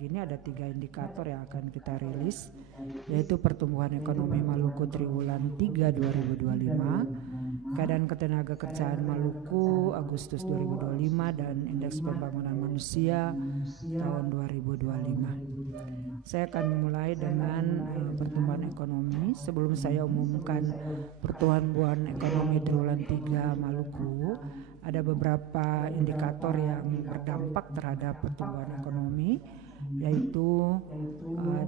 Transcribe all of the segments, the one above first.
ini ada 3 indikator yang akan kita rilis, yaitu pertumbuhan ekonomi Maluku triwulan 3 2025, keadaan ketenaga kerjaan Maluku Agustus 2025, dan indeks pembangunan manusia tahun 2025. Saya akan memulai dengan pertumbuhan ekonomi. Sebelum saya umumkan pertumbuhan ekonomi triwulan 3 Maluku, ada beberapa indikator yang berdampak terhadap pertumbuhan ekonomi, yaitu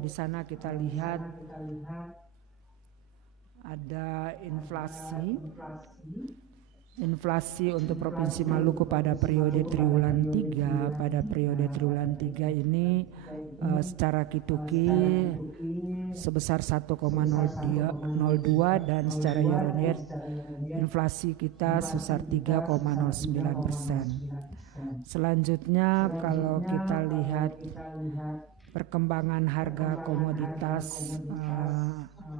di sana kita lihat ada inflasi untuk Provinsi Maluku pada periode triwulan 3. Pada periode triwulan 3 ini secara Kituki sebesar 1,02 dan secara year-on-year inflasi kita sebesar 3,09%. Selanjutnya kalau kita lihat perkembangan harga komoditas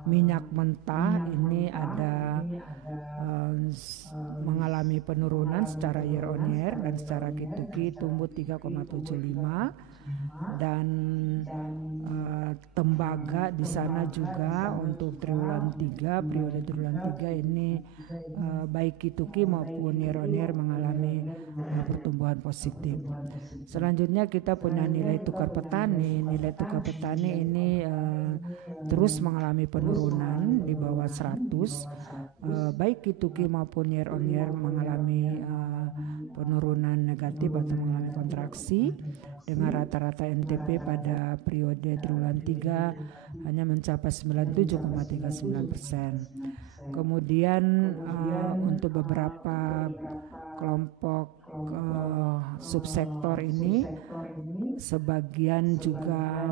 minyak mentah, ini ada mengalami penurunan secara year-on-year dan secara Kituki tumbuh 3,75, dan tembaga di sana juga untuk triwulan 3, periode triwulan 3 ini baik Kituki maupun year-on-year mengalami pertumbuhan positif. Selanjutnya kita punya nilai tukar petani. Nilai tukar petani ini terus mengalami penurunan di bawah 100, baik Kituki maupun year-on-year mengalami penurunan negatif atau mengalami kontraksi, dengan rata-rata NTP pada periode triwulan 3 hanya mencapai 97,39%. Kemudian untuk beberapa kelompok subsektor ini sebagian juga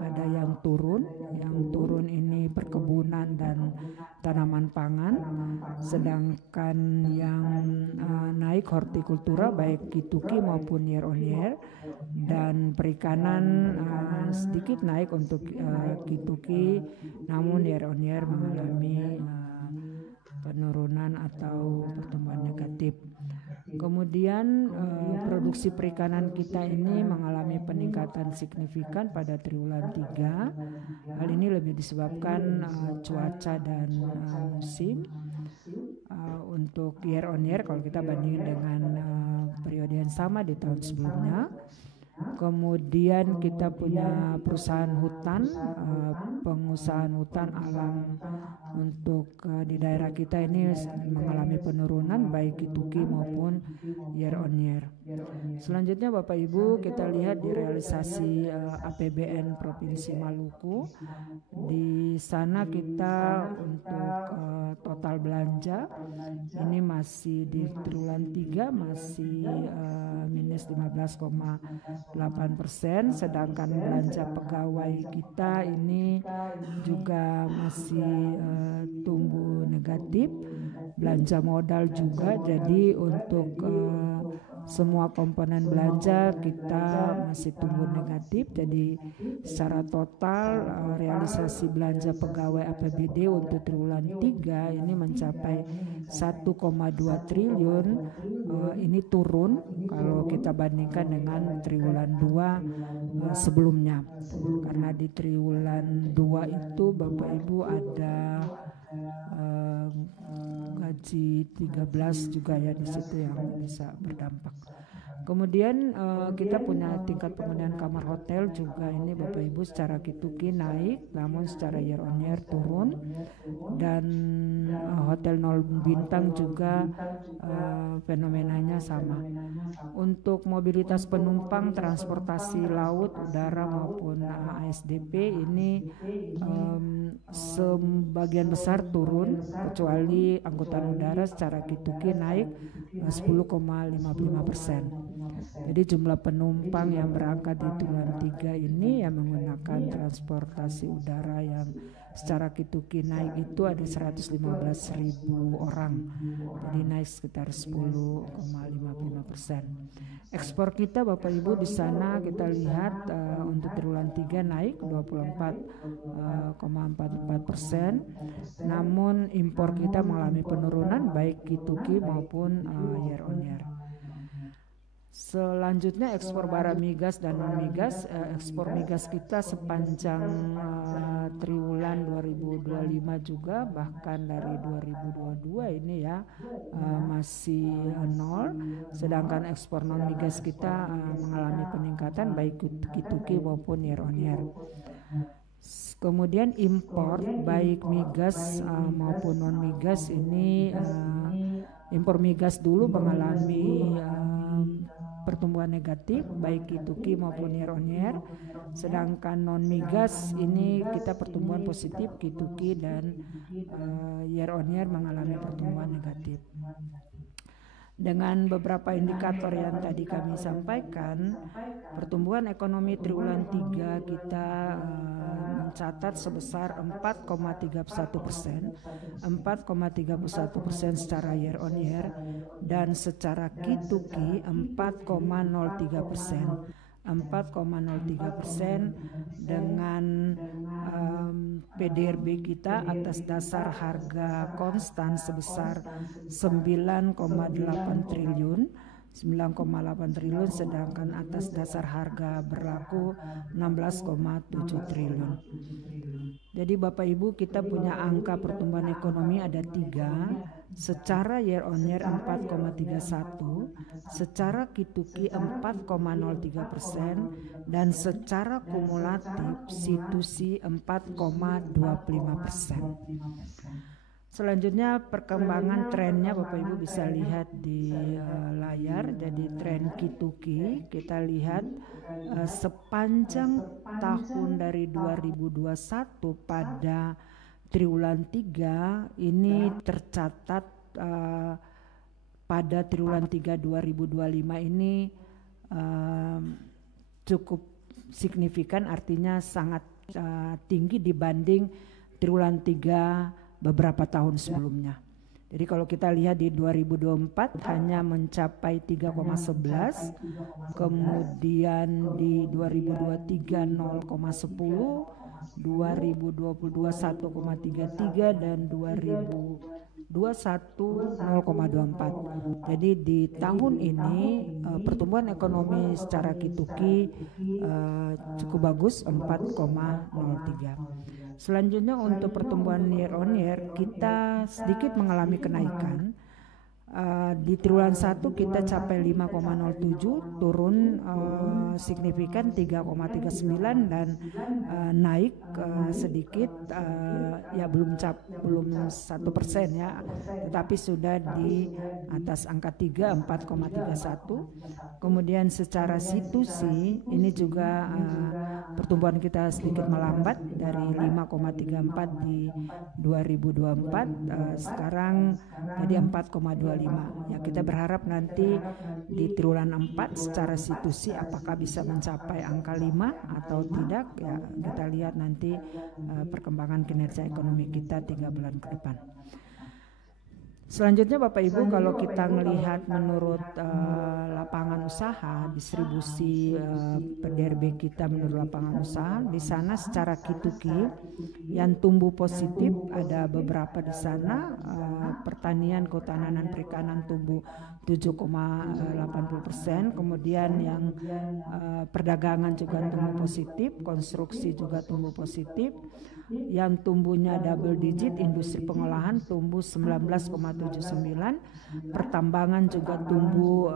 ada yang turun. Yang turun ini perkebunan dan tanaman pangan, sedangkan yang naik hortikultura baik Kituki maupun year-on-year, dan perikanan sedikit naik untuk Kituki, namun year-on-year mengalami penurunan atau pertumbuhan negatif. Kemudian produksi perikanan kita ini mengalami peningkatan signifikan pada triwulan 3. Hal ini lebih disebabkan cuaca dan musim. Untuk year-on-year kalau kita bandingkan dengan periode yang sama di tahun sebelumnya. Kemudian kita punya perusahaan hutan, pengusahaan hutan alam untuk di daerah kita ini mengalami penurunan baik Kituki maupun year-on-year. Selanjutnya Bapak Ibu, kita lihat di realisasi APBN Provinsi Maluku. Di sana kita untuk total belanja ini masih di triwulan 3 masih minus 15,8%, sedangkan belanja pegawai kita ini juga masih tumbuh negatif, belanja modal juga. Jadi untuk semua komponen belanja kita masih tumbuh negatif. Jadi secara total realisasi belanja pegawai APBD untuk triwulan 3 ini mencapai 1,2 triliun. Ini turun kalau kita bandingkan dengan triwulan 2 sebelumnya, karena di triwulan 2 itu Bapak Ibu ada gaji 13 juga ya di situ yang bisa berdampak. Kemudian kita punya tingkat penghunian kamar hotel juga, ini Bapak Ibu secara Kituki naik namun secara year-on-year turun, dan hotel 0 bintang juga fenomenanya sama. Untuk mobilitas penumpang transportasi laut, udara maupun ASDP ini sebagian besar turun, kecuali angkutan udara secara Kituki naik 10,55%. Jadi jumlah penumpang yang berangkat di triwulan 3 ini yang menggunakan transportasi udara yang secara Kituki naik itu ada 115.000 orang, jadi naik sekitar 10,55%. Ekspor kita Bapak Ibu di sana kita lihat untuk triwulan 3 naik 24,44%, namun impor kita mengalami penurunan baik Kituki maupun year-on-year. Selanjutnya ekspor bara migas dan non migas. Ekspor migas kita sepanjang triwulan 2025 juga, bahkan dari 2022 ini ya masih nol. Sedangkan ekspor non migas kita mengalami peningkatan baik Q2Q maupun year on year. Kemudian impor baik migas maupun non migas ini impor migas dulu mengalami pertumbuhan negatif baik Q2Q maupun year on year. Sedangkan non migas ini kita pertumbuhan positif Q2Q dan year on year mengalami pertumbuhan negatif. Dengan beberapa indikator yang tadi kami sampaikan, pertumbuhan ekonomi triwulan 3 kita mencatat sebesar 4,31%, 4,31% secara year on year, dan secara Q2Q 4,03%. 4,03% dengan PDRB kita atas dasar harga konstan sebesar 9,8 triliun, sedangkan atas dasar harga berlaku 16,7 triliun. Jadi Bapak Ibu, kita punya angka pertumbuhan ekonomi ada 3, secara year on year 4,31, secara Q2Q 4,03%, dan secara kumulatif C2C 4,25%. Selanjutnya perkembangan trennya Bapak Ibu bisa lihat di layar. Jadi tren Q2Q kita lihat sepanjang tahun dari 2021 pada triwulan 3 ini tercatat pada triwulan 3 2025 ini cukup signifikan, artinya sangat tinggi dibanding triwulan 3 beberapa tahun sebelumnya. Jadi kalau kita lihat di 2024 hanya mencapai 3,11, kemudian di 2023 0,10, 2022 1,33 dan 2021 0,24. Jadi di tahun ini pertumbuhan ekonomi secara Q2Q cukup bagus 4,03. Selanjutnya untuk pertumbuhan year on year kita sedikit mengalami kenaikan. Di triwulan 1 kita capai 5,07, turun signifikan 3,39 dan naik sedikit ya belum 1% ya, tetapi sudah di atas angka 3, 4,31. Kemudian secara C2C ini juga pertumbuhan kita sedikit melambat dari 5,34 di 2024 sekarang jadi 4,25. Ya, kita berharap nanti di triwulan 4 secara C2C apakah bisa mencapai angka 5 atau tidak, ya kita lihat nanti perkembangan kinerja ekonomi kita 3 bulan ke depan. Selanjutnya Bapak Ibu, kalau kita melihat menurut lapangan usaha, distribusi PDRB kita menurut lapangan usaha, di sana secara Q2Q yang tumbuh positif ada beberapa di sana. Pertanian, kehutanan, perikanan tumbuh 7,80%, kemudian yang perdagangan juga tumbuh positif, konstruksi juga tumbuh positif. Yang tumbuhnya double digit, industri pengolahan tumbuh 19,79, pertambangan juga tumbuh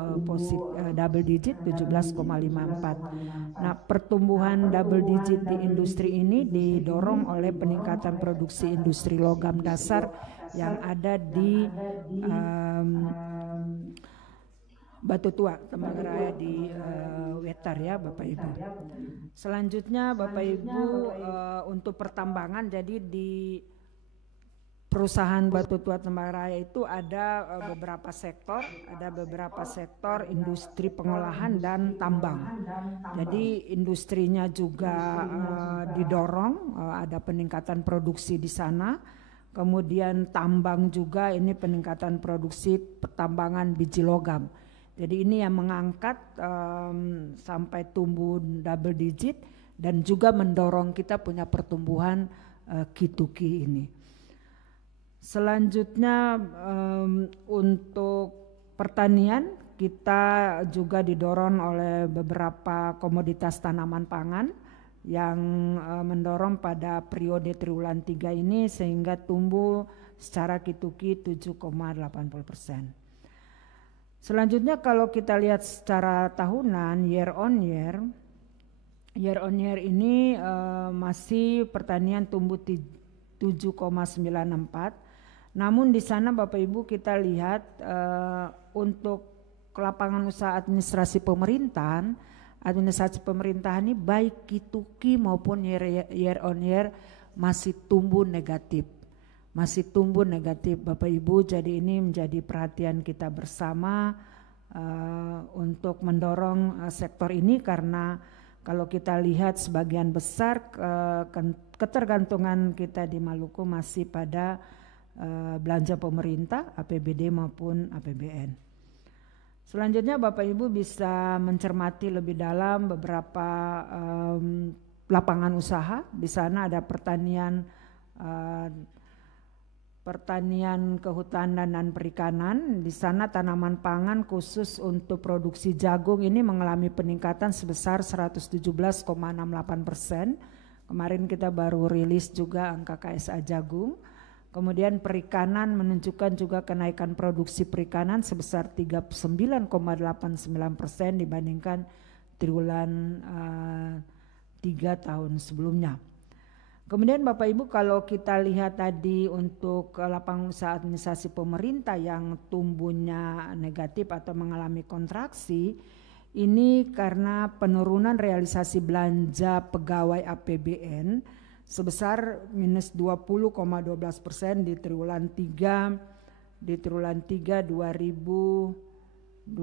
double digit 17,54. Nah, pertumbuhan double digit di industri ini didorong oleh peningkatan produksi industri logam dasar yang ada di Batu Tua, Tembagapura di Wetar ya Bapak Ibu. Selanjutnya Bapak Ibu untuk pertambangan, jadi di perusahaan Batu Tua Tembagapura itu ada beberapa sektor industri pengolahan dan tambang. Jadi industrinya juga didorong, ada peningkatan produksi di sana. Kemudian tambang juga ini peningkatan produksi pertambangan biji logam. Jadi ini yang mengangkat sampai tumbuh double digit dan juga mendorong kita punya pertumbuhan Q2Q ini. Selanjutnya untuk pertanian kita juga didorong oleh beberapa komoditas tanaman pangan yang mendorong pada periode triwulan 3 ini sehingga tumbuh secara Q2Q 7,80%. Selanjutnya kalau kita lihat secara tahunan year on year ini masih pertanian tumbuh 7,94. Namun di sana Bapak Ibu kita lihat untuk lapangan usaha administrasi pemerintahan ini baik Q2Q maupun year on year masih tumbuh negatif Bapak Ibu. Jadi ini menjadi perhatian kita bersama untuk mendorong sektor ini, karena kalau kita lihat sebagian besar ketergantungan kita di Maluku masih pada belanja pemerintah APBD maupun APBN. Selanjutnya Bapak Ibu bisa mencermati lebih dalam beberapa lapangan usaha. Di sana ada pertanian kehutanan dan perikanan. Di sana tanaman pangan khusus untuk produksi jagung ini mengalami peningkatan sebesar 117,68%. Kemarin kita baru rilis juga angka KSA jagung. Kemudian perikanan menunjukkan juga kenaikan produksi perikanan sebesar 39,89% dibandingkan triwulan 3 tahun sebelumnya. Kemudian Bapak Ibu kalau kita lihat tadi untuk lapangan usaha administrasi pemerintah yang tumbuhnya negatif atau mengalami kontraksi, ini karena penurunan realisasi belanja pegawai APBN sebesar minus 20,12% di triwulan 3 2025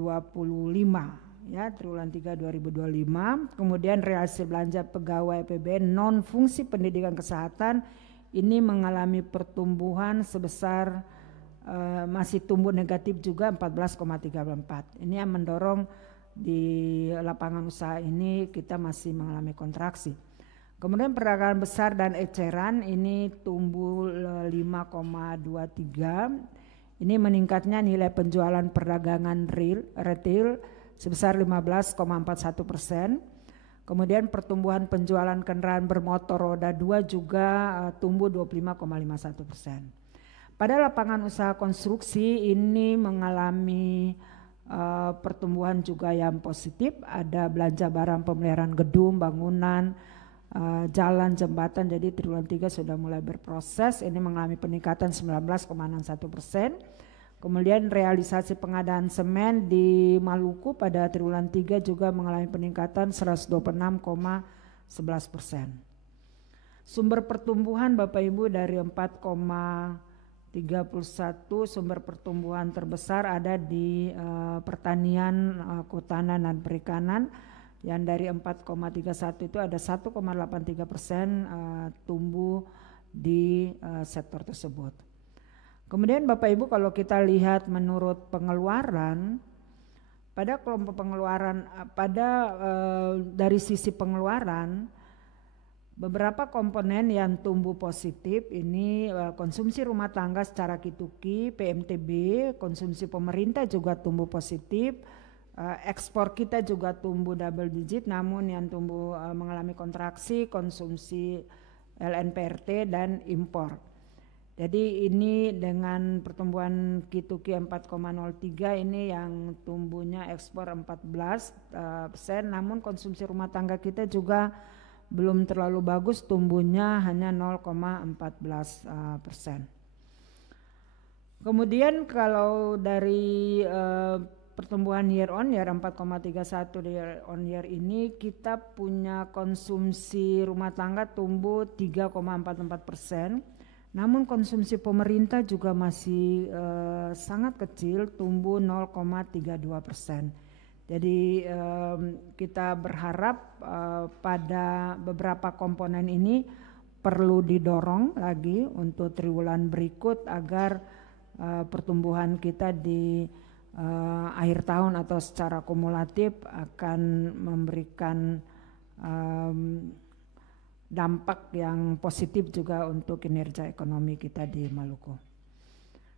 ya, triwulan 3 2025. Kemudian realisasi belanja pegawai APBN non fungsi pendidikan kesehatan ini mengalami pertumbuhan sebesar masih tumbuh negatif juga 14,34. Ini yang mendorong di lapangan usaha ini kita masih mengalami kontraksi. Kemudian perdagangan besar dan eceran ini tumbuh 5,23. Ini meningkatnya nilai penjualan perdagangan retail sebesar 15,41%. Kemudian pertumbuhan penjualan kendaraan bermotor roda 2 juga tumbuh 25,51%. Pada lapangan usaha konstruksi ini mengalami pertumbuhan juga yang positif. Ada belanja barang pemeliharaan gedung, bangunan, jalan, jembatan. Jadi triwulan 3 sudah mulai berproses, ini mengalami peningkatan 19,61%. Kemudian realisasi pengadaan semen di Maluku pada triwulan 3 juga mengalami peningkatan 126,11%. Sumber pertumbuhan Bapak Ibu dari 4,31 sumber pertumbuhan terbesar ada di pertanian, kehutanan dan perikanan. Yang dari 4,31 itu ada 1,83% tumbuh di sektor tersebut. Kemudian Bapak Ibu kalau kita lihat menurut pengeluaran, pada kelompok pengeluaran dari sisi pengeluaran beberapa komponen yang tumbuh positif ini konsumsi rumah tangga secara Q2Q, PMTB, konsumsi pemerintah juga tumbuh positif. Ekspor kita juga tumbuh double digit, namun yang tumbuh mengalami kontraksi konsumsi LNPRT dan impor. Jadi ini dengan pertumbuhan Q2Q 4,03 ini yang tumbuhnya ekspor 14%, namun konsumsi rumah tangga kita juga belum terlalu bagus, tumbuhnya hanya 0,14%. Kemudian kalau dari pertumbuhan year on year 4,31 year on year ini kita punya konsumsi rumah tangga tumbuh 3,44%, namun konsumsi pemerintah juga masih sangat kecil, tumbuh 0,32%. Jadi kita berharap pada beberapa komponen ini perlu didorong lagi untuk triwulan berikut agar pertumbuhan kita di akhir tahun atau secara kumulatif akan memberikan dampak yang positif juga untuk kinerja ekonomi kita di Maluku.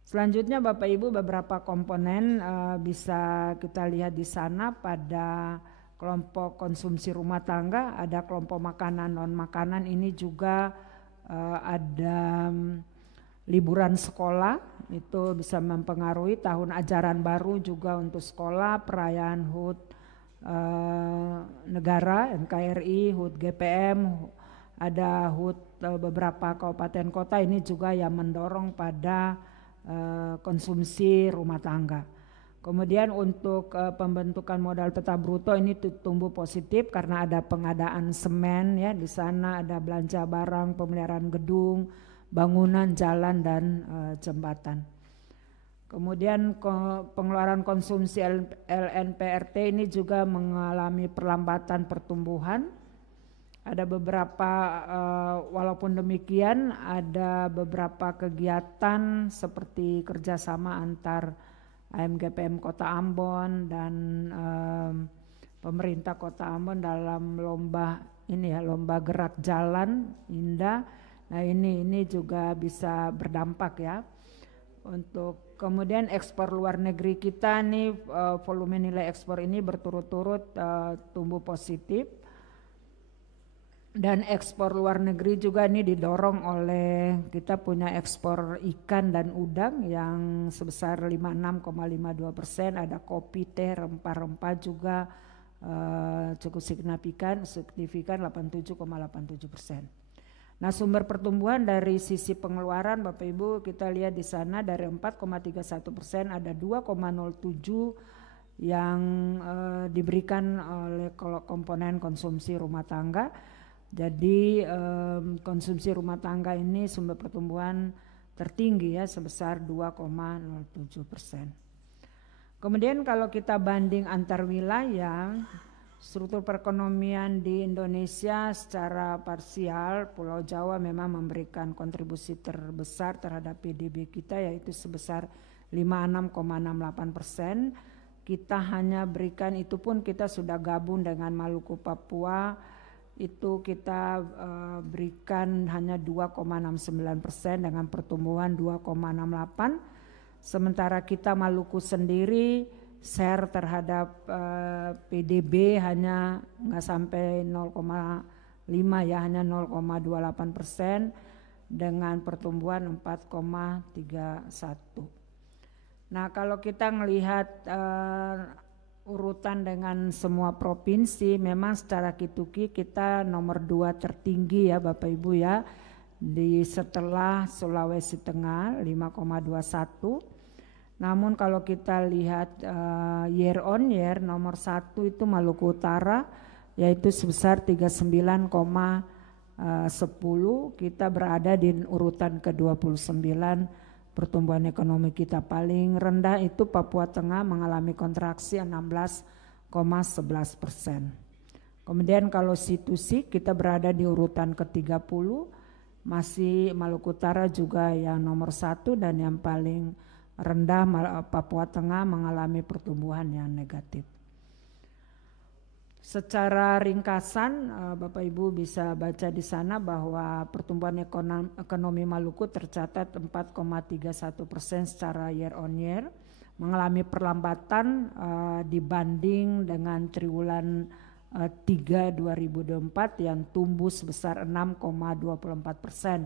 Selanjutnya Bapak Ibu beberapa komponen bisa kita lihat di sana pada kelompok konsumsi rumah tangga, ada kelompok makanan non makanan, ini juga ada liburan sekolah, itu bisa mempengaruhi tahun ajaran baru juga untuk sekolah, perayaan HUT negara NKRI, HUT GPM, ada HUT beberapa kabupaten kota, ini juga yang mendorong pada konsumsi rumah tangga. Kemudian untuk pembentukan modal tetap bruto ini tumbuh positif karena ada pengadaan semen ya, di sana ada belanja barang, pemeliharaan gedung, bangunan, jalan dan jembatan. Kemudian pengeluaran konsumsi LNPRT ini juga mengalami perlambatan pertumbuhan. Ada beberapa, walaupun demikian ada beberapa kegiatan seperti kerjasama antar AMGPM Kota Ambon dan pemerintah Kota Ambon dalam lomba ini ya, lomba gerak jalan indah. Nah ini juga bisa berdampak ya. Untuk kemudian ekspor luar negeri kita nih, volume nilai ekspor ini berturut-turut tumbuh positif. Dan ekspor luar negeri juga ini didorong oleh kita punya ekspor ikan dan udang yang sebesar 56,52%, ada kopi, teh, rempah-rempah juga cukup signifikan 87,87%. Nah sumber pertumbuhan dari sisi pengeluaran Bapak Ibu kita lihat di sana dari 4,31% ada 2,07 yang diberikan oleh komponen konsumsi rumah tangga. Jadi konsumsi rumah tangga ini sumber pertumbuhan tertinggi ya sebesar 2,07%. Kemudian kalau kita banding antar wilayah, struktur perekonomian di Indonesia secara parsial, Pulau Jawa memang memberikan kontribusi terbesar terhadap PDB kita yaitu sebesar 56,68%. Kita hanya berikan, itu pun kita sudah gabung dengan Maluku Papua, itu kita berikan hanya 2,69% dengan pertumbuhan 2,68%. Sementara kita Maluku sendiri share terhadap PDB hanya nggak sampai 0,5 ya, hanya 0,28% dengan pertumbuhan 4,31. Nah kalau kita melihat urutan dengan semua provinsi, memang secara kituki kita nomor 2 tertinggi ya Bapak Ibu ya, di setelah Sulawesi Tengah 5,21. Namun kalau kita lihat year on year, nomor 1 itu Maluku Utara yaitu sebesar 39,10, kita berada di urutan ke-29. Pertumbuhan ekonomi kita paling rendah itu Papua Tengah mengalami kontraksi 16,11%. Kemudian kalau situsi kita berada di urutan ke-30, masih Maluku Utara juga yang nomor 1 dan yang paling rendah Papua Tengah mengalami pertumbuhan yang negatif. Secara ringkasan Bapak Ibu bisa baca di sana bahwa pertumbuhan ekonomi Maluku tercatat 4,31% secara year on year, mengalami perlambatan dibanding dengan triwulan 3 2024 yang tumbuh sebesar 6,24%.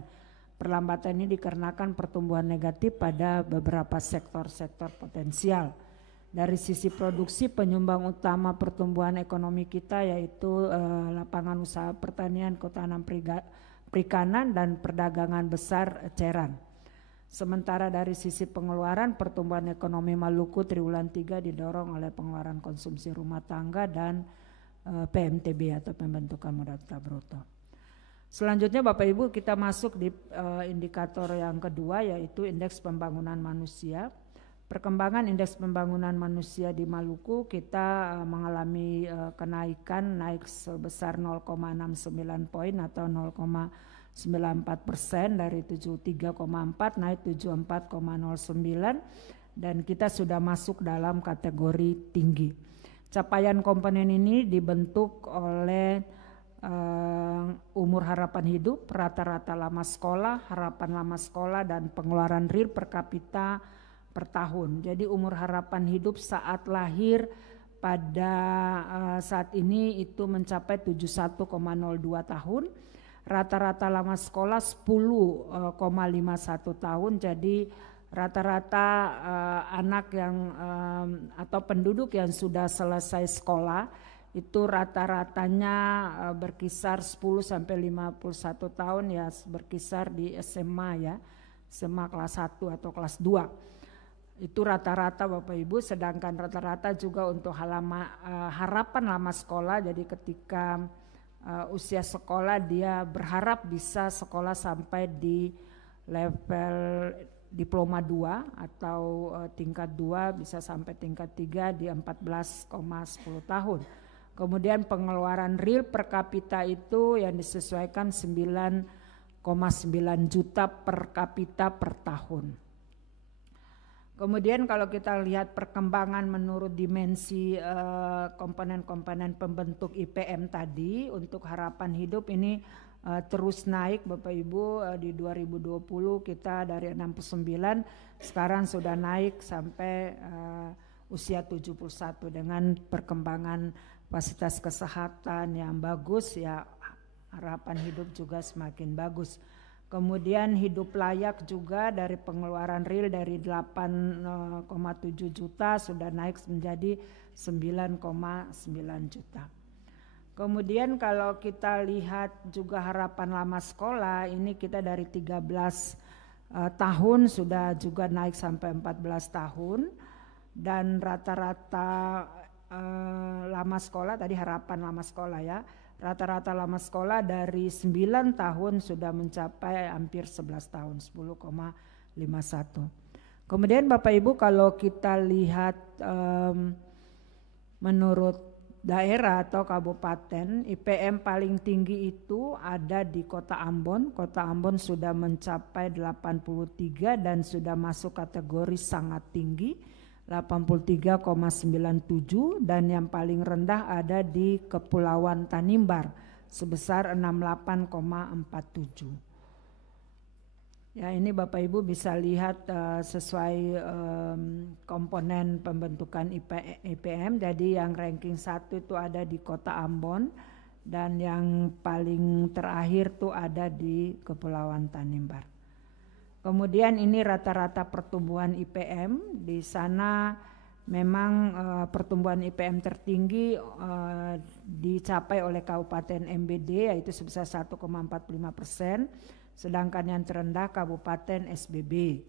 Perlambatan ini dikarenakan pertumbuhan negatif pada beberapa sektor-sektor potensial. Dari sisi produksi, penyumbang utama pertumbuhan ekonomi kita yaitu lapangan usaha pertanian, kehutanan perikanan dan perdagangan besar eceran. Sementara dari sisi pengeluaran, pertumbuhan ekonomi Maluku triwulan 3 didorong oleh pengeluaran konsumsi rumah tangga dan PMTB atau pembentukan modal tetap bruto. Selanjutnya Bapak Ibu kita masuk di indikator yang kedua yaitu indeks pembangunan manusia. Perkembangan indeks pembangunan manusia di Maluku kita mengalami kenaikan, naik sebesar 0,69 poin atau 0,94% dari 73,4 naik 74,09 dan kita sudah masuk dalam kategori tinggi. Capaian komponen ini dibentuk oleh umum umur harapan hidup, rata-rata lama sekolah, harapan lama sekolah, dan pengeluaran real per kapita per tahun. Jadi umur harapan hidup saat lahir pada saat ini itu mencapai 71,02 tahun. Rata-rata lama sekolah 10,51 tahun. Jadi rata-rata anak yang atau penduduk yang sudah selesai sekolah itu rata-ratanya berkisar 10 sampai 51 tahun ya, berkisar di SMA ya, SMA kelas 1 atau kelas 2. Itu rata-rata Bapak Ibu, sedangkan rata-rata juga untuk harapan lama sekolah. Jadi ketika usia sekolah dia berharap bisa sekolah sampai di level diploma 2 atau tingkat 2, bisa sampai tingkat 3 di 14,10 tahun. Kemudian pengeluaran real per kapita itu yang disesuaikan 9,9 juta per kapita per tahun. Kemudian kalau kita lihat perkembangan menurut dimensi komponen-komponen pembentuk IPM tadi, untuk harapan hidup ini terus naik Bapak Ibu. Di 2020 kita dari 69 sekarang sudah naik sampai usia 71 dengan perkembangan fasilitas kesehatan yang bagus ya, harapan hidup juga semakin bagus. Kemudian hidup layak juga dari pengeluaran real dari 8,7 juta sudah naik menjadi 9,9 juta. Kemudian kalau kita lihat juga harapan lama sekolah, ini kita dari 13 tahun sudah juga naik sampai 14 tahun. Dan rata-rata lama sekolah, tadi harapan lama sekolah ya, rata-rata lama sekolah dari 9 tahun sudah mencapai hampir 11 tahun, 10,51. Kemudian Bapak Ibu kalau kita lihat menurut daerah atau kabupaten, IPM paling tinggi itu ada di Kota Ambon. Kota Ambon sudah mencapai 83 dan sudah masuk kategori sangat tinggi, 83,97, dan yang paling rendah ada di Kepulauan Tanimbar sebesar 68,47. Ya, ini Bapak Ibu bisa lihat sesuai komponen pembentukan IPM. Jadi yang ranking 1 itu ada di Kota Ambon dan yang paling terakhir tuh ada di Kepulauan Tanimbar. Kemudian ini rata-rata pertumbuhan IPM. Di sana memang pertumbuhan IPM tertinggi dicapai oleh Kabupaten MBD yaitu sebesar 1,45%, sedangkan yang terendah Kabupaten SBB.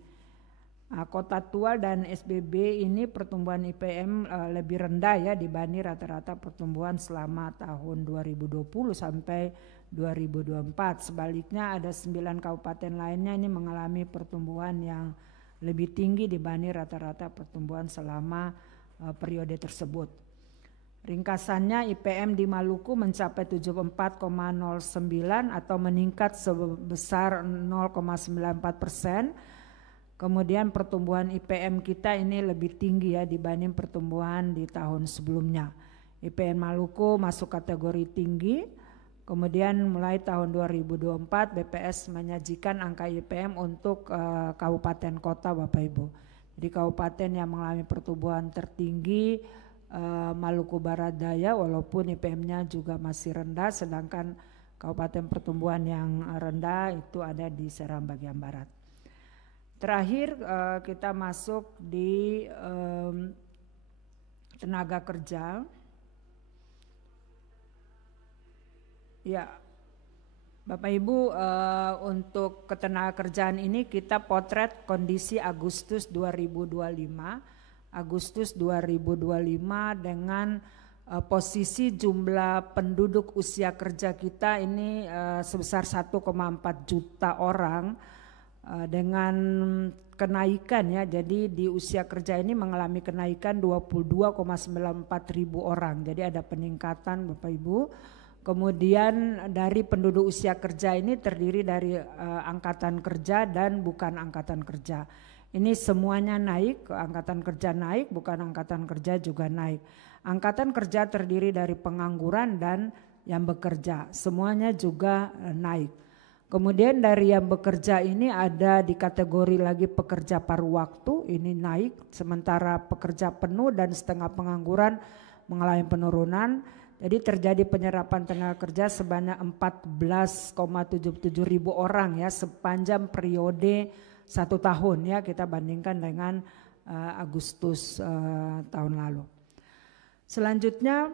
Kota Tua dan SBB ini pertumbuhan IPM lebih rendah ya dibanding rata-rata pertumbuhan selama tahun 2020 sampai 2024. Sebaliknya ada 9 kabupaten lainnya ini mengalami pertumbuhan yang lebih tinggi dibanding rata-rata pertumbuhan selama periode tersebut. Ringkasannya IPM di Maluku mencapai 74,09 atau meningkat sebesar 0,94%. Kemudian pertumbuhan IPM kita ini lebih tinggi ya dibanding pertumbuhan di tahun sebelumnya. IPM Maluku masuk kategori tinggi. Kemudian mulai tahun 2024 BPS menyajikan angka IPM untuk kabupaten kota Bapak Ibu. Jadi kabupaten yang mengalami pertumbuhan tertinggi Maluku Barat Daya walaupun IPM-nya juga masih rendah, sedangkan kabupaten pertumbuhan yang rendah itu ada di Seram bagian barat. Terakhir kita masuk di tenaga kerja. Ya, Bapak Ibu untuk ketenagakerjaan ini kita potret kondisi Agustus 2025. Agustus 2025 dengan posisi jumlah penduduk usia kerja kita ini sebesar 1,4 juta orang dengan kenaikan ya. Jadi di usia kerja ini mengalami kenaikan 22,94 ribu orang. Jadi ada peningkatan Bapak Ibu. Kemudian dari penduduk usia kerja ini terdiri dari angkatan kerja dan bukan angkatan kerja. Ini semuanya naik, angkatan kerja naik, bukan angkatan kerja juga naik. Angkatan kerja terdiri dari pengangguran dan yang bekerja, semuanya juga naik. Kemudian dari yang bekerja ini ada di kategori lagi pekerja paruh waktu, ini naik, sementara pekerja penuh dan setengah pengangguran mengalami penurunan. Jadi terjadi penyerapan tenaga kerja sebanyak 14,77 ribu orang ya sepanjang periode 1 tahun ya, kita bandingkan dengan Agustus tahun lalu. Selanjutnya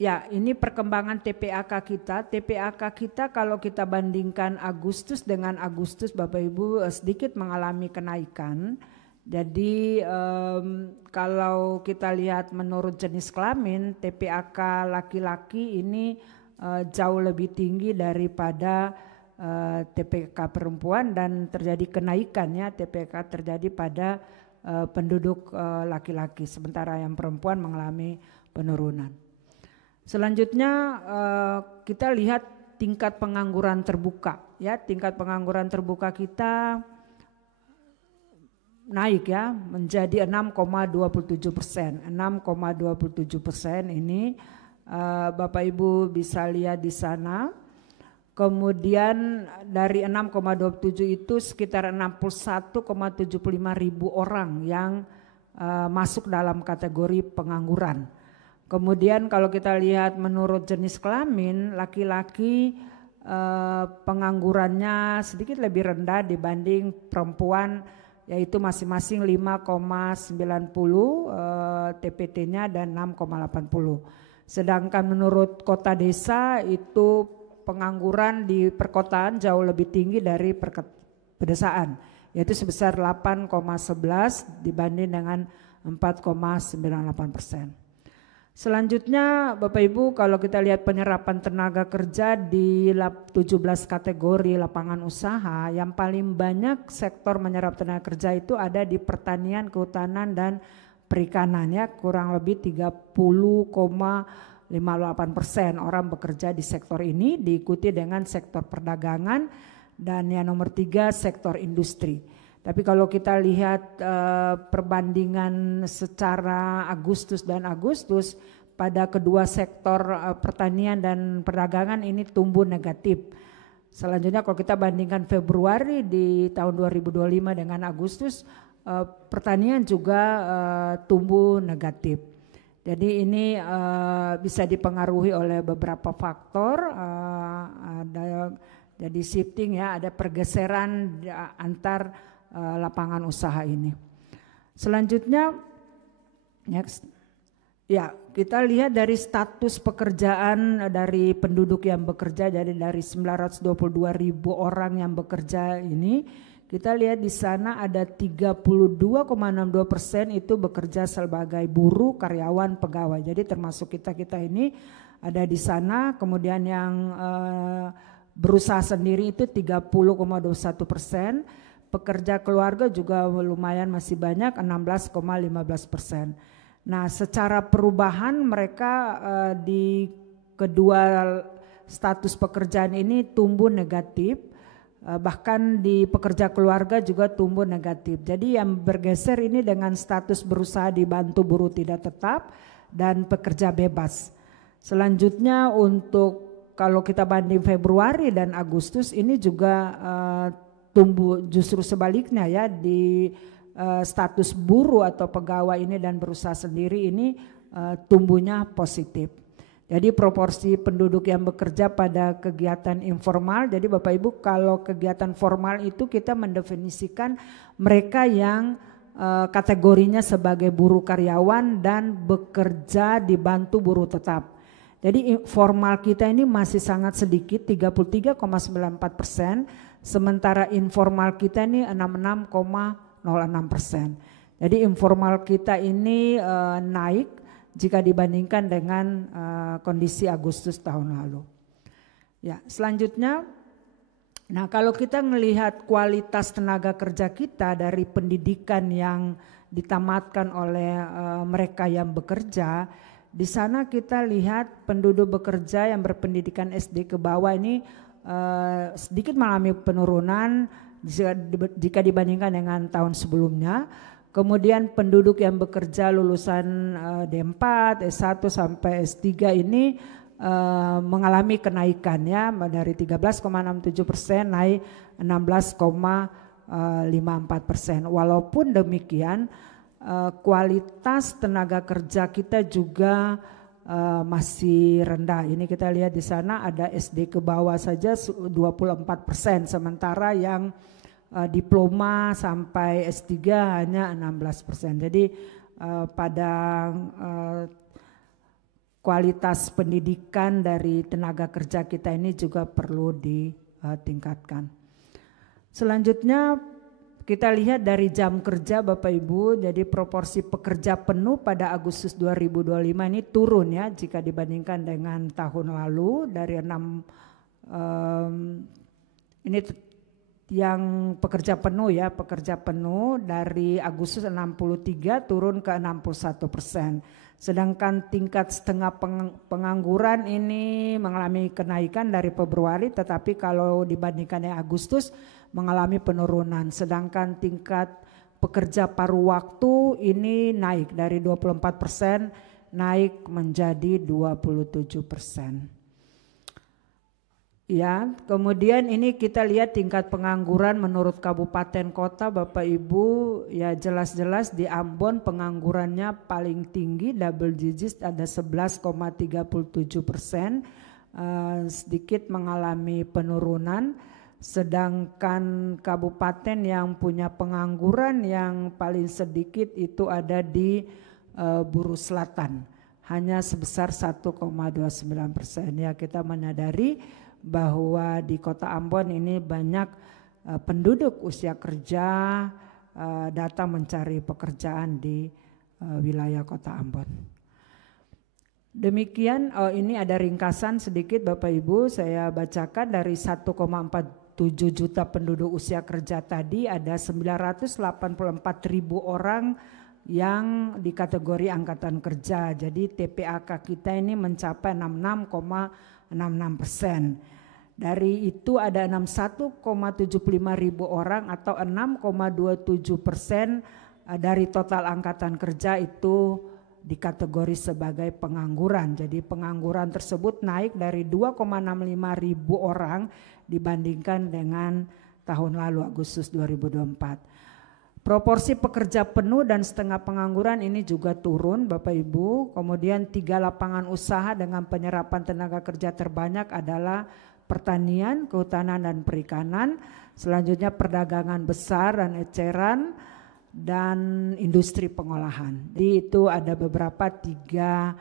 ya, ini perkembangan TPAK kita. TPAK kita kalau kita bandingkan Agustus dengan Agustus, Bapak Ibu, sedikit mengalami kenaikan. Jadi kalau kita lihat menurut jenis kelamin, TPAK laki-laki ini jauh lebih tinggi daripada TPAK perempuan, dan terjadi kenaikan ya, TPAK terjadi pada penduduk laki-laki, sementara yang perempuan mengalami penurunan. Selanjutnya kita lihat tingkat pengangguran terbuka ya, tingkat pengangguran terbuka kita naik ya menjadi 6,27%. 6,27% ini Bapak Ibu bisa lihat di sana. Kemudian dari 6,27 itu sekitar 61,75 ribu orang yang masuk dalam kategori pengangguran. Kemudian kalau kita lihat menurut jenis kelamin, laki-laki penganggurannya sedikit lebih rendah dibanding perempuan, yaitu masing-masing 5,90 TPT-nya dan 6,80. Sedangkan menurut kota desa itu pengangguran di perkotaan jauh lebih tinggi dari pedesaan, yaitu sebesar 8,11 dibanding dengan 4,98%. Selanjutnya Bapak Ibu, kalau kita lihat penyerapan tenaga kerja di 17 kategori lapangan usaha, yang paling banyak sektor menyerap tenaga kerja itu ada di pertanian, kehutanan dan perikanan ya, kurang lebih 30,58% orang bekerja di sektor ini, diikuti dengan sektor perdagangan dan yang nomor 3 sektor industri. Tapi kalau kita lihat perbandingan secara Agustus dan Agustus, pada kedua sektor pertanian dan perdagangan ini tumbuh negatif. Selanjutnya kalau kita bandingkan Februari di tahun 2025 dengan Agustus, pertanian juga tumbuh negatif. Jadi ini bisa dipengaruhi oleh beberapa faktor, ada jadi shifting ya, ada pergeseran antar lapangan usaha ini. Selanjutnya next. Ya, kita lihat dari status pekerjaan dari penduduk yang bekerja, jadi dari 922 ribu orang yang bekerja ini, kita lihat di sana ada 32,62% itu bekerja sebagai buruh, karyawan, pegawai. Jadi termasuk kita ini ada di sana. Kemudian yang berusaha sendiri itu 30,21%. Pekerja keluarga juga lumayan masih banyak, 16,15%. Nah, secara perubahan mereka di kedua status pekerjaan ini tumbuh negatif, bahkan di pekerja keluarga juga tumbuh negatif. Jadi yang bergeser ini dengan status berusaha dibantu buruh tidak tetap dan pekerja bebas. Selanjutnya untuk kalau kita banding Februari dan Agustus ini juga tumbuh justru sebaliknya ya, di status buruh atau pegawai ini dan berusaha sendiri ini tumbuhnya positif. Jadi proporsi penduduk yang bekerja pada kegiatan informal, jadi Bapak Ibu kalau kegiatan formal itu kita mendefinisikan mereka yang kategorinya sebagai buruh karyawan dan bekerja dibantu buruh tetap. Jadi formal kita ini masih sangat sedikit, 33,94%, sementara informal kita ini 66,06%. Jadi informal kita ini naik jika dibandingkan dengan kondisi Agustus tahun lalu. Ya, selanjutnya, nah kalau kita melihat kualitas tenaga kerja kita dari pendidikan yang ditamatkan oleh mereka yang bekerja, di sana kita lihat penduduk bekerja yang berpendidikan SD ke bawah ini sedikit mengalami penurunan jika dibandingkan dengan tahun sebelumnya. Kemudian penduduk yang bekerja lulusan D4, S1 sampai S3 ini mengalami kenaikan ya, dari 13,67% naik 16,54%. Walaupun demikian kualitas tenaga kerja kita juga masih rendah. Ini kita lihat di sana ada SD ke bawah saja 24%, sementara yang diploma sampai S3 hanya 16%. Jadi pada kualitas pendidikan dari tenaga kerja kita ini juga perlu ditingkatkan. Selanjutnya kita lihat dari jam kerja Bapak Ibu, jadi proporsi pekerja penuh pada Agustus 2025 ini turun ya jika dibandingkan dengan tahun lalu dari 6 ini yang pekerja penuh ya, pekerja penuh dari Agustus 63 turun ke 61%. Sedangkan tingkat setengah pengangguran ini mengalami kenaikan dari Februari, tetapi kalau dibandingkan dengan Agustus mengalami penurunan. Sedangkan tingkat pekerja paruh waktu ini naik dari 24% naik menjadi 27%. Ya, kemudian ini kita lihat tingkat pengangguran menurut kabupaten kota Bapak Ibu, ya jelas-jelas di Ambon penganggurannya paling tinggi, double digit ada 11,37%, sedikit mengalami penurunan, sedangkan kabupaten yang punya pengangguran yang paling sedikit itu ada di Buru Selatan, hanya sebesar 1,29%. Ya, kita menyadari bahwa di kota Ambon ini banyak penduduk usia kerja datang mencari pekerjaan di wilayah kota Ambon. Demikian, ini ada ringkasan sedikit Bapak Ibu, saya bacakan dari 1,47 juta penduduk usia kerja tadi ada 984.000 orang yang di kategori angkatan kerja. Jadi TPAK kita ini mencapai 66,66%. Dari itu ada 61,75 ribu orang atau 6,27% dari total angkatan kerja itu dikategori sebagai pengangguran. Jadi pengangguran tersebut naik dari 2,65 ribu orang dibandingkan dengan tahun lalu Agustus 2024. Proporsi pekerja penuh dan setengah pengangguran ini juga turun Bapak Ibu. Kemudian 3 lapangan usaha dengan penyerapan tenaga kerja terbanyak adalah pertanian, kehutanan dan perikanan. Selanjutnya perdagangan besar dan eceran dan industri pengolahan. Jadi itu ada beberapa 3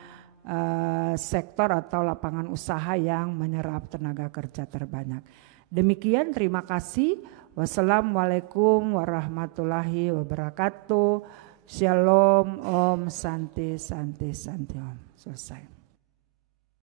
sektor atau lapangan usaha yang menyerap tenaga kerja terbanyak. Demikian, terima kasih. Wassalamualaikum warahmatullahi wabarakatuh. Shalom, Om, Santi, Santi, Santi, Om. Selesai.